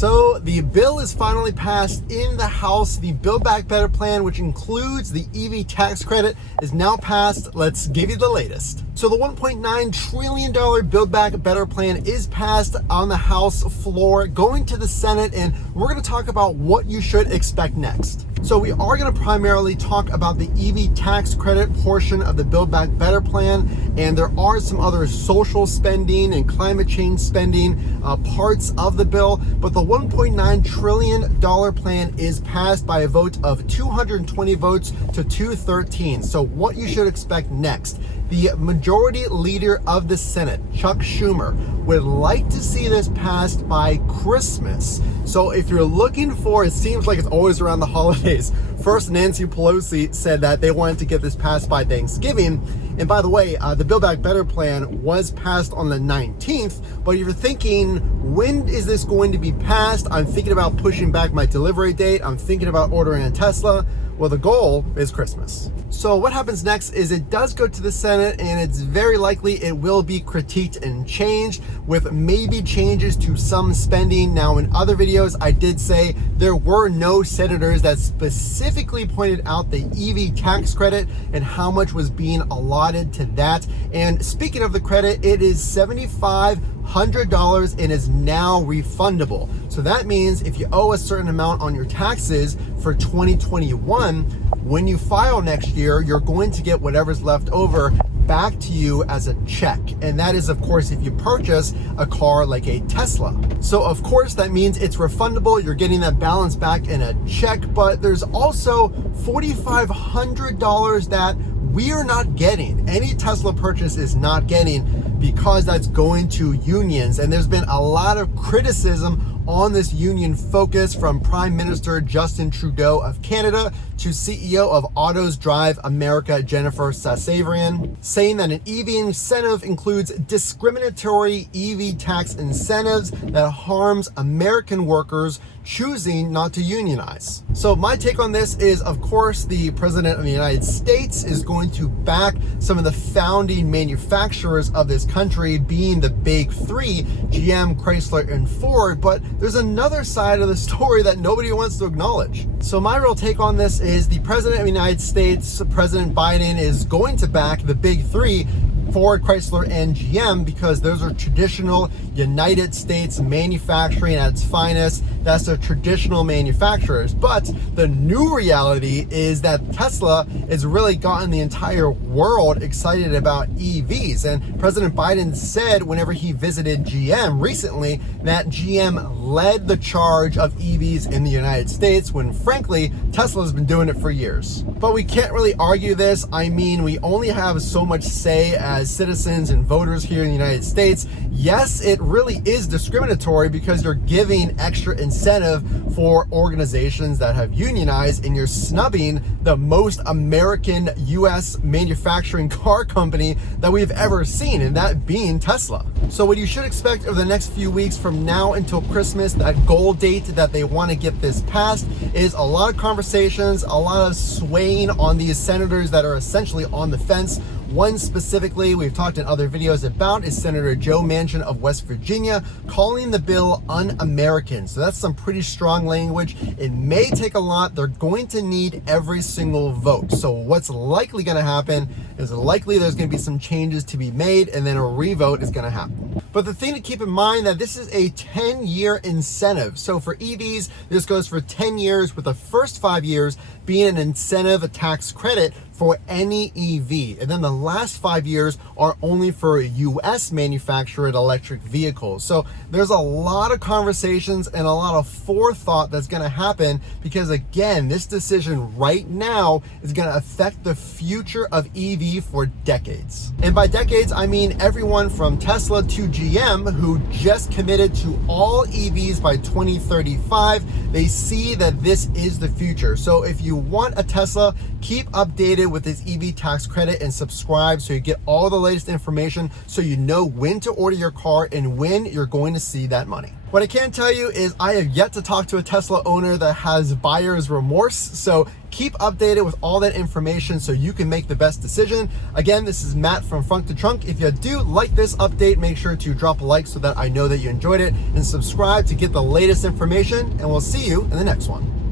So the bill is finally passed in the House. The Build Back Better plan, which includes the EV tax credit, is now passed. Let's give you the latest. So the $1.9 trillion Build Back Better plan is passed on the House floor, going to the Senate, and we're going to talk about what you should expect next. So we are going to primarily talk about the EV tax credit portion of the Build Back Better plan, and there are some other social spending and climate change spending parts of the bill, but the $1.9 trillion plan is passed by a vote of 220 votes to 213. So what you should expect next. The majority leader of the Senate, Chuck Schumer, would like to see this passed by Christmas. So if you're looking for, it seems like it's always around the holidays. First, Nancy Pelosi said that they wanted to get this passed by Thanksgiving. And by the way, the Build Back Better plan was passed on the 19th. But if you're thinking, when is this going to be passed? I'm thinking about pushing back my delivery date. I'm thinking about ordering a Tesla. Well, the goal is Christmas. So what happens next is it does go to the Senate, and it's very likely it will be critiqued and changed, with maybe changes to some spending. Now, in other videos, I did say there were no senators that specifically pointed out the EV tax credit and how much was being allotted to that. And speaking of the credit, it is $7,500 and is now refundable. So that means if you owe a certain amount on your taxes for 2021, when you file next year, you're going to get whatever's left over back to you as a check. And that is, of course, if you purchase a car like a Tesla. So of course, that means it's refundable. You're getting that balance back in a check, but there's also $4,500 that we are not getting. Any Tesla purchase is not getting, because that's going to unions. And there's been a lot of criticism on this union focus from Prime Minister Justin Trudeau of Canada to CEO of Autos Drive America, Jennifer Sasavrian, saying that an EV incentive includes discriminatory EV tax incentives that harms American workers choosing not to unionize. So my take on this is, of course, the President of the United States is going to back some of the founding manufacturers of this country, being the big three, GM, Chrysler, and Ford. But there's another side of the story that nobody wants to acknowledge. So my real take on this is the President of the United States, President Biden, is going to back the big three, Ford, Chrysler, and GM, because those are traditional United States manufacturing at its finest. That's the traditional manufacturers. But the new reality is that Tesla has really gotten the entire world excited about EVs. And President Biden said whenever he visited GM recently that GM led the charge of EVs in the United States, when frankly, Tesla's been doing it for years. But we can't really argue this. I mean, we only have so much say as citizens and voters here in the United States. Yes, it really is discriminatory because you're giving extra incentive for organizations that have unionized, and you're snubbing the most American US manufacturing car company that we've ever seen, and that being Tesla. So what you should expect over the next few weeks from now until Christmas, that goal date that they want to get this passed, is a lot of conversations, a lot of swaying on these senators that are essentially on the fence. One specifically we've talked in other videos about is Senator Joe Manchin of West Virginia, calling the bill un-American. So that's some pretty strong language. It may take a lot. They're going to need every single vote. So what's likely going to happen is likely there's going to be some changes to be made, and then a revote is going to happen. But the thing to keep in mind that this is a 10-year incentive. So for EVs, this goes for 10 years, with the first 5 years being an incentive, a tax credit for any EV. And then the last 5 years are only for US manufactured electric vehicles. So there's a lot of conversations and a lot of forethought that's going to happen, because again, this decision right now is going to affect the future of EV for decades. And by decades, I mean everyone from Tesla to GM, who just committed to all EVs by 2035. They see that this is the future. So if you want a Tesla, keep updated with this EV tax credit and subscribe so you get all the latest information, so you know when to order your car and when you're going to see that money. What I can tell you is I have yet to talk to a Tesla owner that has buyer's remorse. So keep updated with all that information so you can make the best decision. Again, this is Matt from Frunk to Trunk. If you do like this update, make sure to drop a like so that I know that you enjoyed it, and subscribe to get the latest information, and we'll see you in the next one.